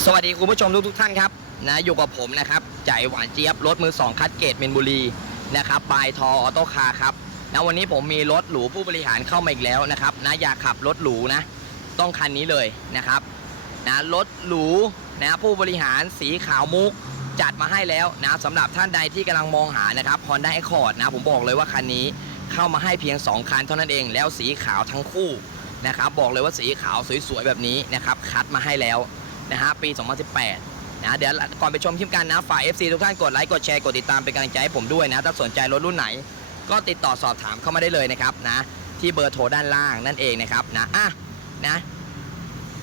สวัสดีคุณผู้ชมทุกทุกท่านครับนะอยู่กับผมนะครับใจหวานเจี๊ยบรถมือสองคัดเกตเมนบุรีนะครับปลายทอออโต้คาร์ครับนะวันนี้ผมมีรถหรูผู้บริหารเข้ามาอีกแล้วนะครับนะอยากขับรถหรูนะต้องคันนี้เลยนะครับนะรถหรูนะผู้บริหารสีขาวมุกจัดมาให้แล้วนะสำหรับท่านใดที่กำลังมองหานะครับ Honda Accord นะผมบอกเลยว่าคันนี้เข้ามาให้เพียง 2 คันเท่านั้นเองแล้วสีขาวทั้งคู่นะครับบอกเลยว่าสีขาวสวยๆแบบนี้นะครับคัดมาให้แล้ว นะฮะปี 2018นะเดี๋ยวก่อนไปชมคลิปกันนะฝ่าย FC ทุกท่านกดไลค์กดแชร์กดติดตามเป็นกำลังใจให้ผมด้วยนะถ้าสนใจรถรุ่นไหน ก็ติดต่อสอบถามเข้ามาได้เลยนะครับนะที่เบอร์โทรด้านล่างนั่นเองนะครับนะอะนะ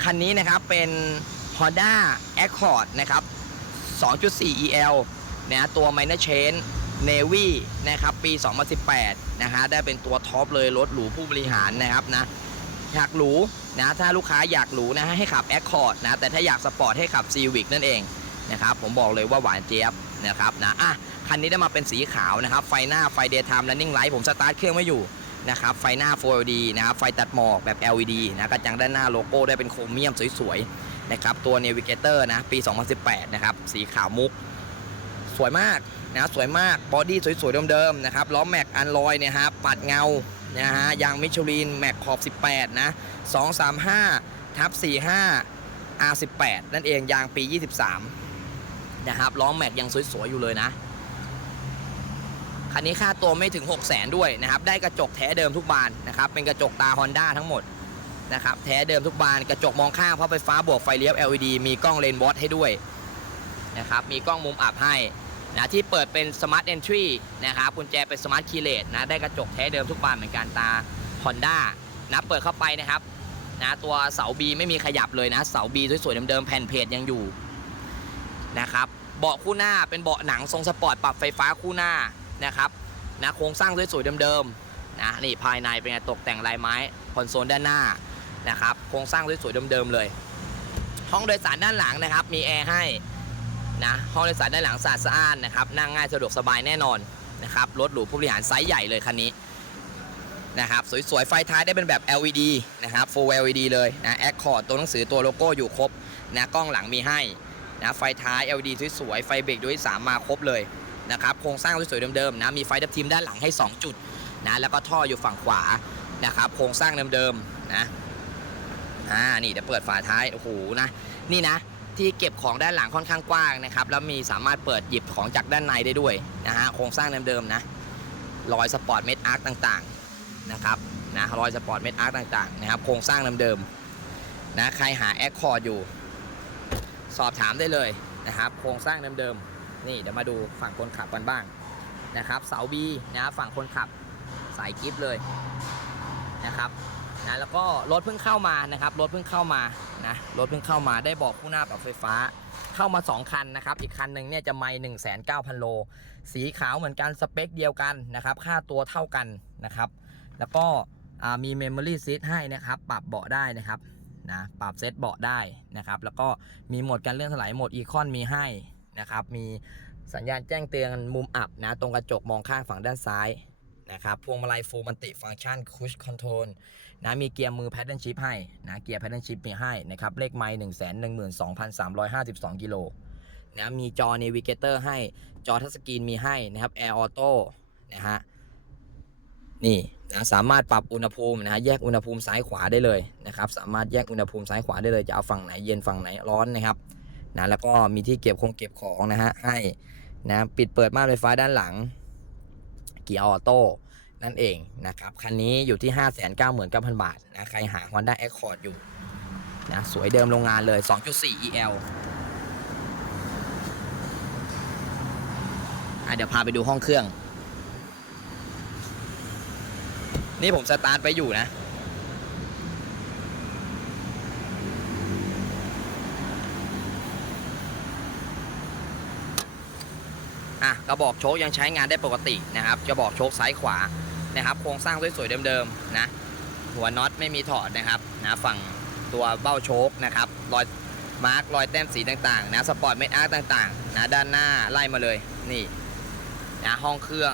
คันนี้นะครับเป็น Honda Accord นะครับ 2.4 EL นะตัว Minor Chain Navy นะครับปี 2018 นะฮะได้เป็นตัวท็อปเลยรถหรูผู้บริหารนะครับนะอยากหรู นะถ้าลูกค้าอยากหรูนะให้ขับ Accord นะแต่ถ้าอยากสปอร์ตให้ขับ Civic นั่นเองนะครับผมบอกเลยว่าหวานเจี๊ยบนะครับนะอะคันนี้ได้มาเป็นสีขาวนะครับไฟหน้าไฟ Daytime Running Light ผมสตาร์ทเครื่องไม่อยู่นะครับไฟหน้า 4LED นะครับไฟตัดหมอกแบบ LED นะกระจังด้านหน้าโลโก้ได้เป็นโครเมียมสวยๆนะครับตัว Navigator นะปี 2018 นะครับสีขาวมุก สวยมากนะสวยมากบอดี้สวยๆเดิมๆนะครับล้อแม็กอันลอยเนี่ยฮะปัดเงา นะฮะยางมิชลินแม็กขอบ 18 นะ 235 ทับ 45 R18 นั่นเองยางปี 23 นะครับล้อแม็กยังสวย ๆ อยู่เลยนะ คันนี้ค่าตัวไม่ถึง 6 0 0 0 0ด้วยนะครับ ได้กระจกแท้เดิมทุกบานนะครับ เป็นกระจกตา Honda ทั้งหมดนะครับ แท้เดิมทุกบานกระจกมองข้างเพราะไฟฟ้าบวกไฟเลี้ยว LED มีกล้องเลนวอตให้ด้วยนะครับ มีกล้องมุมอับให้ นะที่เปิดเป็น Smart Entry นะครับกุญแจเป็น Smart Key Late นะได้กระจกแท้เดิมทุกบานเหมือนกันตา Honda นะเปิดเข้าไปนะครับนะตัวเสาบีไม่มีขยับเลยนะ เสาบีสวยๆเดิมๆแผ่นเพจยังอยู่นะครับเบาะคู่หน้าเป็นเบาะหนังทรงสปอร์ตปรับไฟฟ้าคู่หน้านะครับนะโครงสร้างสวยๆเดิมๆนะนี่ภายในเป็นไงตกแต่งลายไม้คอนโซลด้านหน้านะครับโครงสร้างสวยๆเดิมๆเลย ห้องโดยสารด้านหลังนะครับ มีแอร์ให้ นะห้องโดยสารด้านหลังสะอาดสะอ้านนะครับนั่งง่ายสะดวกสบายแน่นอนนะครับรถหรูผู้บริหารไซส์ใหญ่เลยคันนี้นะครับสวยๆ ไฟท้ายได้เป็นแบบ LED นะครับ Full LED เลยนะ Accord ตัวหนังสือตัวโลโก้อยู่ครบนะกล้องหลังมีให้นะไฟท้าย LED สวยๆ ไฟเบรกด้วย3มมาครบเลยนะครับโครงสร้างสวยๆเดิมๆนะมีไฟดับทิมด้านหลังให้ 2 จุดนะแล้วก็ท่ออยู่ฝั่งขวานะครับโครงสร้างเดิมๆนะอ่านี่เดี๋ยวเปิดฝาท้ายโอ้โหนะนี่นะ ที่เก็บของด้านหลังค่อนข้างกว้างนะครับ แล้วมีสามารถเปิดหยิบของจากด้านในได้ด้วยนะฮะโครงสร้างเดิมๆนะรอยสปอร์ตเม็ดอาร์คต่างๆนะครับนะรอยสปอร์ตเม็ดอาร์ตต่างๆนะครับโครงสร้างเดิมๆนะใครหาแอคคอร์ดอยู่ สอบถามได้เลยนะครับโครงสร้างเดิมๆนี่เดี๋ยวมาดูฝั่งคนขับกันบ้างนะครับเสาบีนะฝั่งคนขับสายกิฟเลยนะครับ นะแล้วก็รถเพิ่งเข้ามานะครับรถเพิ่งเข้ามานะรถเพิ่งเข้ามาได้บอกคู่หน้าปรับไฟฟ้าเข้ามา 2 คันนะครับ อีกคันหนึ่งเนี่ยจะไม่1 9 0 0 0โล สีขาวเหมือนกันสเปคเดียวกันนะครับ ค่าตัวเท่ากันนะครับ แล้วก็อ่ามี Memory Seat ให้นะครับ ปรับเบาะได้นะครับนะปรับเซตเบาะได้นะครับ แล้วก็มีโหมดการเลื่อนถลายโหมดอีคอนมีให้นะครับ มีสัญญาณแจ้งเตือนมุมอับนะ ตรงกระจกมองข้างฝั่งด้านซ้าย นะครับ พวงมาลัยฟูลมันติฟัง c t ชันคุชคอนโทรลนะมีเกียร์มือ Paddle Shift ให้นะเกียร์ Paddle Shift มีให้นะครับ เลขไมล์1 1 2 3 5 2กิโลนะมีจอ Navigator ให้จอทัชสกรีนมีให้นะครับ Air Auto นะฮะนี่นะสามารถปรับอุณหภูมินะฮะแยกอุณหภูมิซ้ายขวาได้เลยนะครับ สามารถแยกอุณหภูมิซ้ายขวาได้เลยจะเอาฝั่งไหนเย็นฝั่งไหนร้อนนะครับนะแล้วก็มีที่เก็บคงเก็บของนะฮะให้นะปิดเปิดม่านไฟฟ้าด้านหลัง เกียร์ออโต้นั่นเองนะครับ คันนี้อยู่ที่ 5 9 9 0 0 0 บาทนะใครหา Honda Accord อยู่นะสวยเดิมโรงงานเลย 2.4 EL อะเดี๋ยวพาไปดูห้องเครื่อง นี่ผมสตาร์ทไปอยู่นะ อะกระบอกโชคยังใช้งานได้ปกตินะครับกระบอกโชคซ้ายขวานะครับ โครงสร้างสวยๆเดิมๆนะหัวน็อตไม่มีถอดนะครับนะฝั่งตัวเบ้าโชคนะครับรอยมาร์กรอยแต้มสีต่างๆนะสปอร์ตเมทอาร์ต่างๆนะด้านหน้าไล่มาเลยนี่นะห้องเครื่อง